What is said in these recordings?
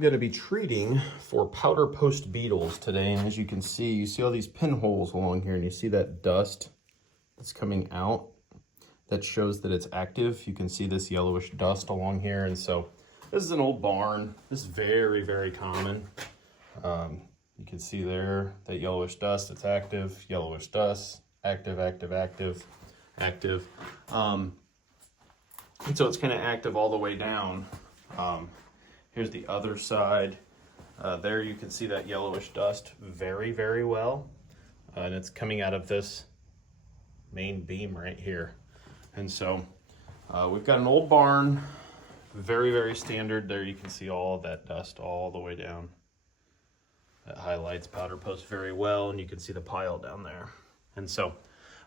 I'm going to be treating for powder post beetles today, and as you can see, you see all these pinholes along here, and you see that dust that's coming out. That shows that it's active. You can see this yellowish dust along here, and so this is an old barn. This is very, very common. You can see there that yellowish dust, it's active, yellowish dust, active, active, active, active. And so it's kind of active all the way down. Here's the other side. There you can see that yellowish dust very, very well. And it's coming out of this main beam right here. And so we've got an old barn, very, very standard. There you can see all of that dust all the way down. That highlights powder post very well, and you can see the pile down there. And so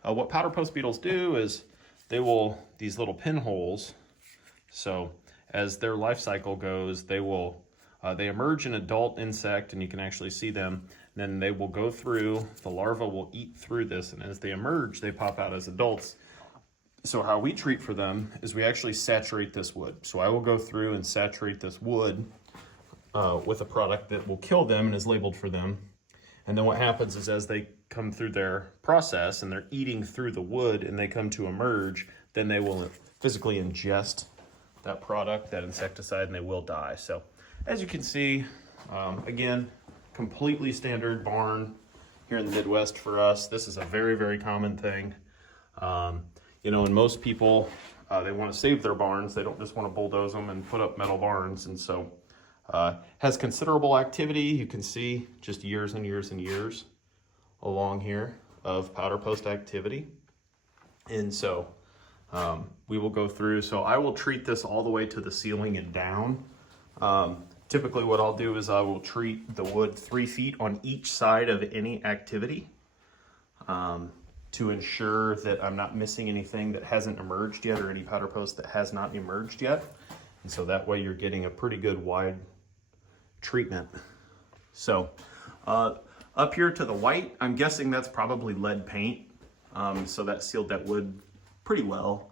what powder post beetles do is they will, these little pinholes, so as their life cycle goes, they emerge an adult insect, and you can actually see them. Then they will go through, the larva will eat through this, and as they emerge, they pop out as adults. So how we treat for them is we actually saturate this wood. So I will go through and saturate this wood with a product that will kill them and is labeled for them. And then what happens is as they come through their process and they're eating through the wood and they come to emerge, then they will physically ingest that product, that insecticide, and they will die. So as you can see, again, completely standard barn here in the Midwest for us. This is a very, very common thing. You know, and most people, they want to save their barns. They don't just want to bulldoze them and put up metal barns. And so has considerable activity. You can see just years and years and years along here of powder post activity. And so we will go through. So I will treat this all the way to the ceiling and down. Typically what I'll do is I will treat the wood 3 feet on each side of any activity to ensure that I'm not missing anything that hasn't emerged yet or any powder post that has not emerged yet. And so that way you're getting a pretty good wide treatment. So up here to the white, I'm guessing that's probably lead paint. So that sealed that wood pretty well.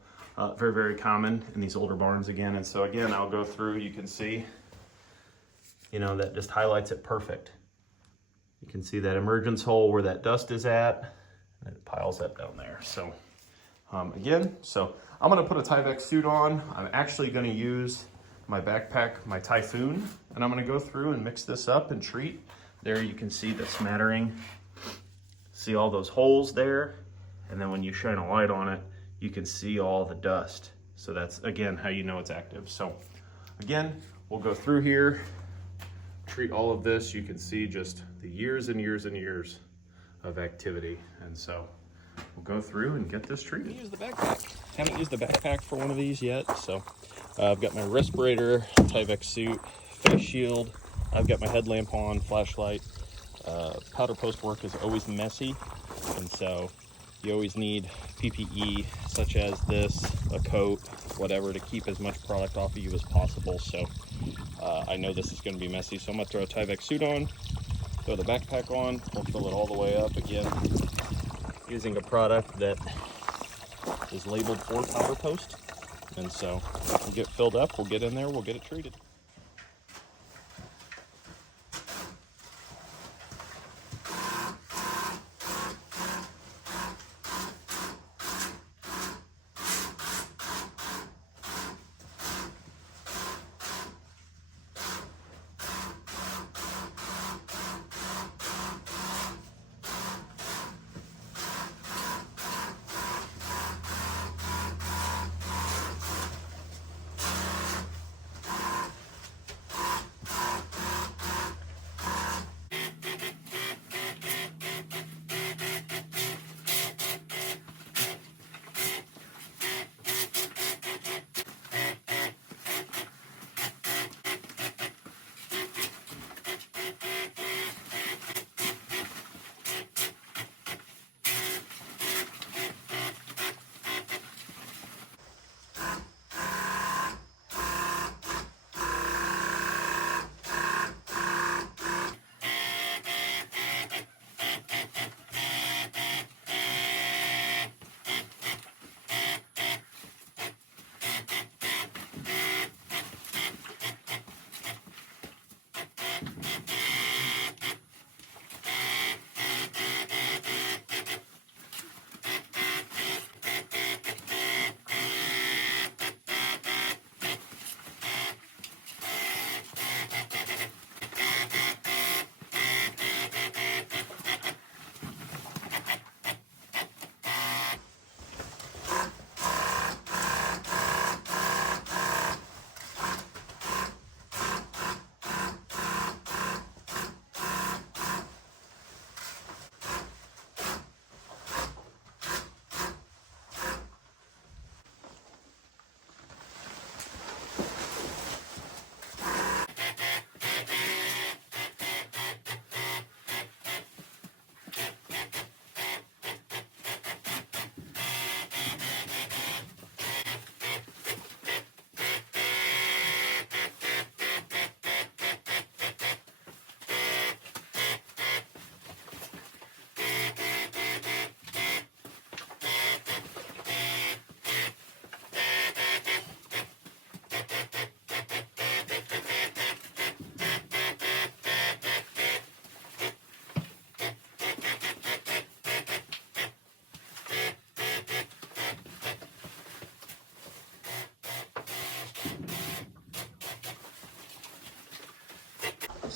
Very, very common in these older barns again. And so again, I'll go through, you can see, you know, that just highlights it perfect. You can see that emergence hole where that dust is at, and it piles up down there. So again, so I'm gonna put a Tyvek suit on. I'm actually gonna use my backpack, my Typhoon, and I'm gonna go through and mix this up and treat. There you can see the smattering. See all those holes there? And then when you shine a light on it, you can see all the dust. So that's, again, how you know it's active. So again, we'll go through here, treat all of this. You can see just the years and years and years of activity. And so we'll go through and get this treated. Use the backpack. Haven't used the backpack for one of these yet. So I've got my respirator, Tyvek suit, face shield. I've got my headlamp on, flashlight. Powder post work is always messy. And so you always need PPE such as this, a coat, whatever, to keep as much product off of you as possible. So I know this is going to be messy, so I'm going to throw a Tyvek suit on, throw the backpack on, we'll fill it all the way up again, using a product that is labeled for powder post. And so we'll get filled up, we'll get in there, we'll get it treated.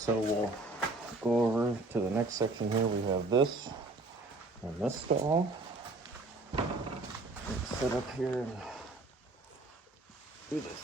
So we'll go over to the next section here. We have this and this stall. Let's sit up here and do this.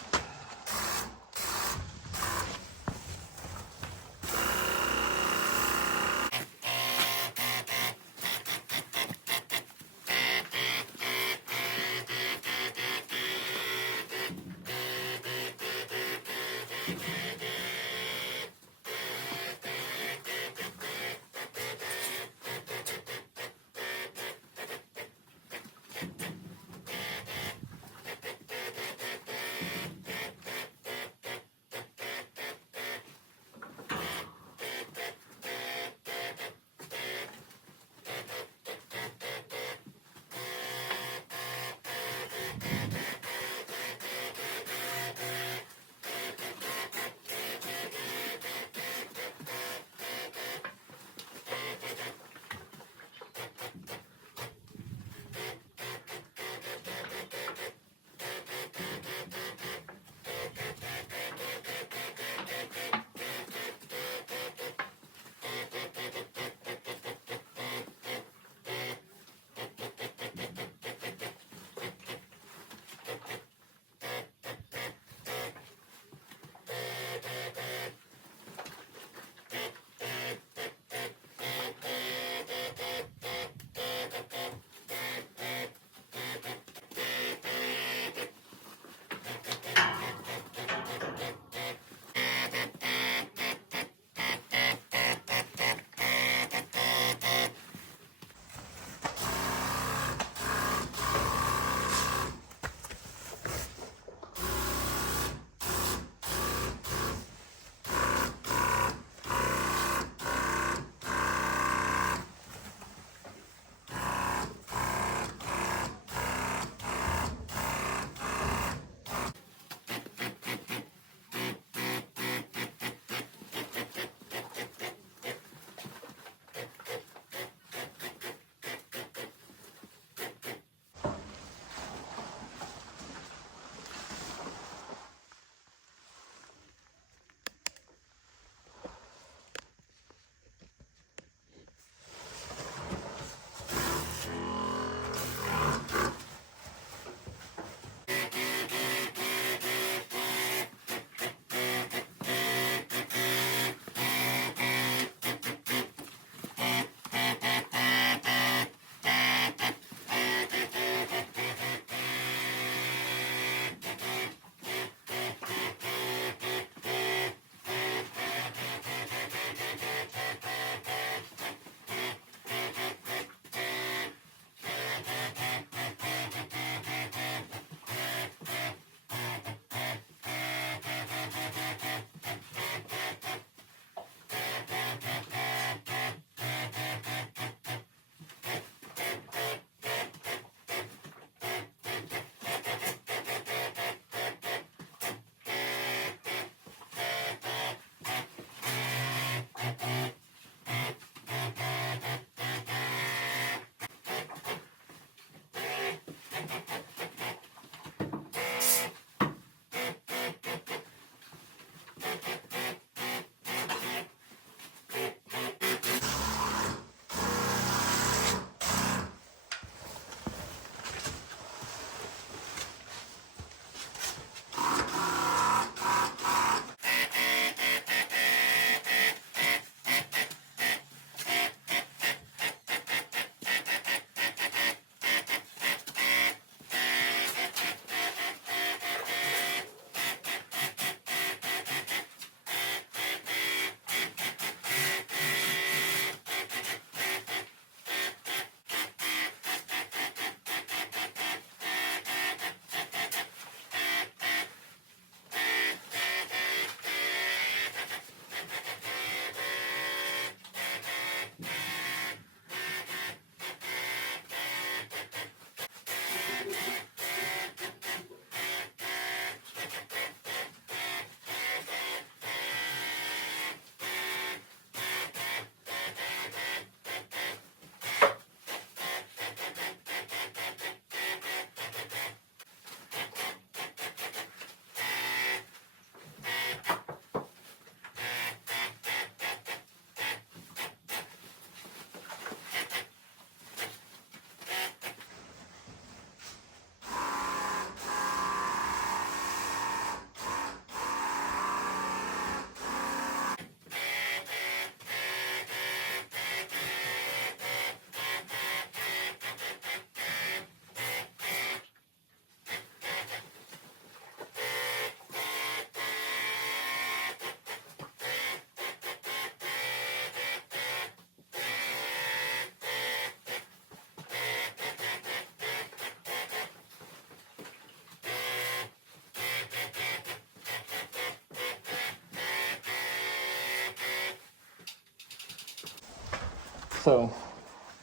So,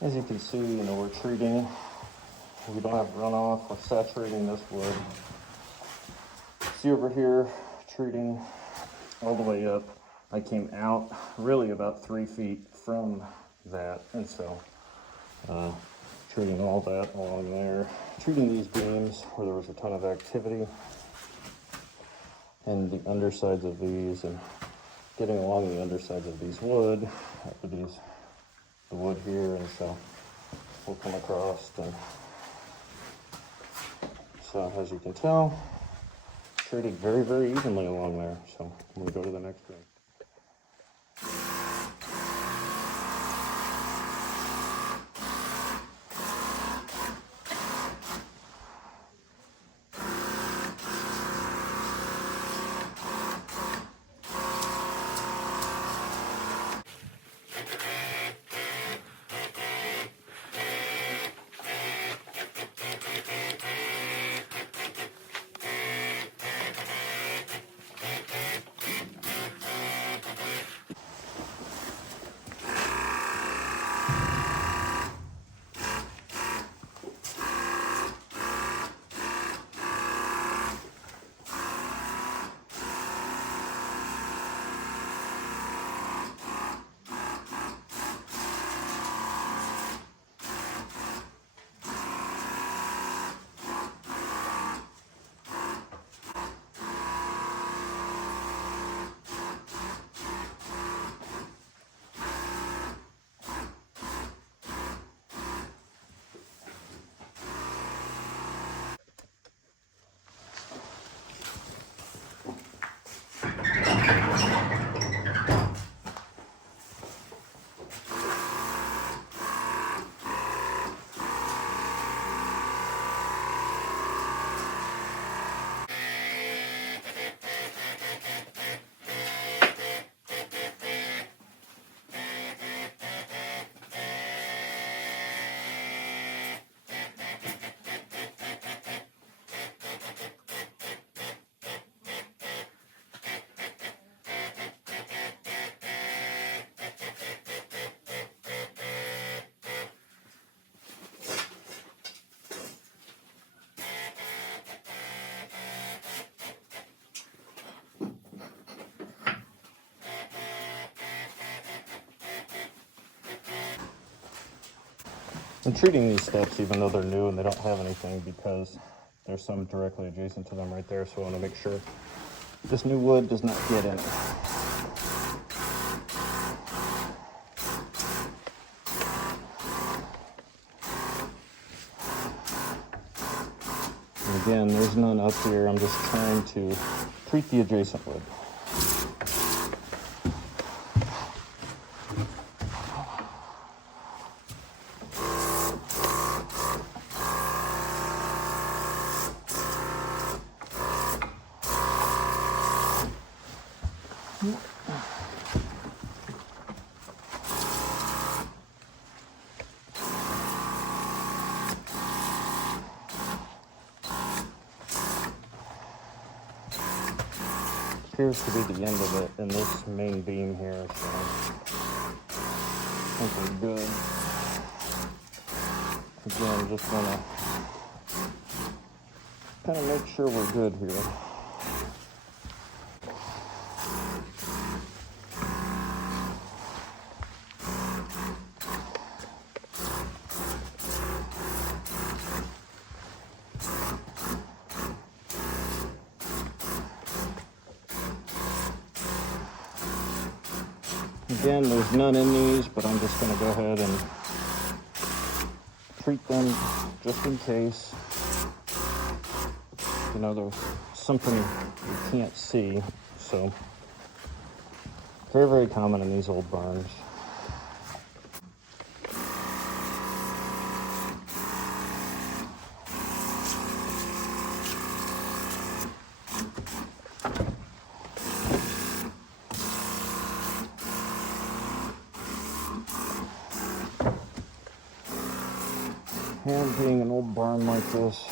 as you can see, we're treating, we don't have runoff, we're saturating this wood. See over here, treating all the way up. I came out really about 3 feet from that, and so treating all that along there. Treating these beams where there was a ton of activity, and the undersides of these, and getting along the undersides of these wood, the wood here, and so we'll come across, and so as you can tell, treated very, very evenly along there. So we'll go to the next one. I'm treating these steps even though they're new and they don't have anything, because there's some directly adjacent to them right there, so I want to make sure this new wood does not get in it. And again, there's none up here. I'm just trying to treat the adjacent wood. Appears to be the end of it in this main beam here, so I think we're good. Again, just want to kind of make sure we're good here. Again, there's none in these, but I'm just going to go ahead and treat them just in case. There's something you can't see, so very, very common in these old barns. And being an old barn like this,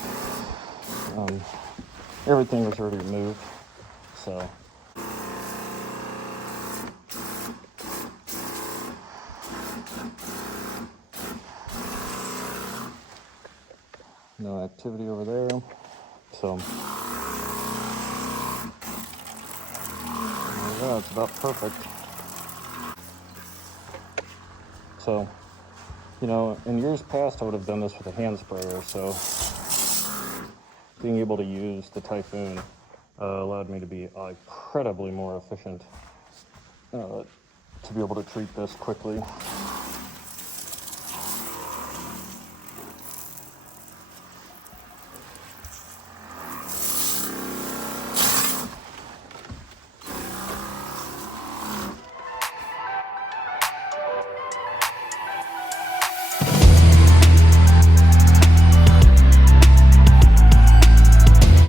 everything was already removed, so No activity over there. So yeah, it's about perfect. So, you know, in years past, I would have done this with a hand sprayer. So being able to use the Typhoon allowed me to be incredibly more efficient to be able to treat this quickly.